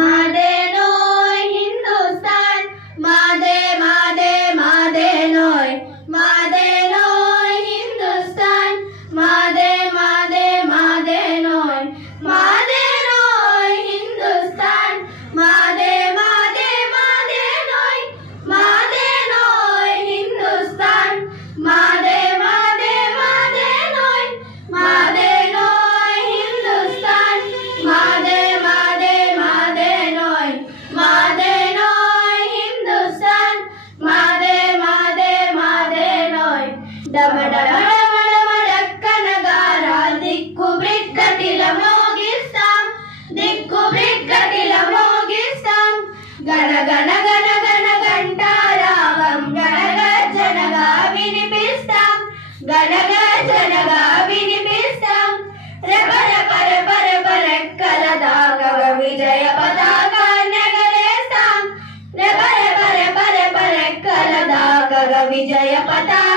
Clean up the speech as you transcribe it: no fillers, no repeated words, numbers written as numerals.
मादेनोय हिंदुस्तान मादे मादे मादेनोय मादेनोय हिंदुस्तान मादे मादे मादेनोय मादेनोय हिंदुस्तान मादे मादे मादेनोय मादेनोय हिंदुस्तान मादे मादे मादेनोय मादेनोय हिंदुस्तान मादे मादे मादेनोय मादेनोय हिंदुस्तान मादे मादे मादेनोय dub dub डबडक्कनगारा दिक्कु बिड्डटिल मोगिस्तां दिक्कु बिड्डटिल मोगिस्तां गण गण गण गण घंटारावं गणगर्जनगा विनिपिस्तां गणगर्जनगा विनिपिस्तां रेप रेप रेप रेप रेक्कलदागव विजय पताका नेगरेस्तां रेप रेप रेप रेप रेक्कलदागव विजय पताका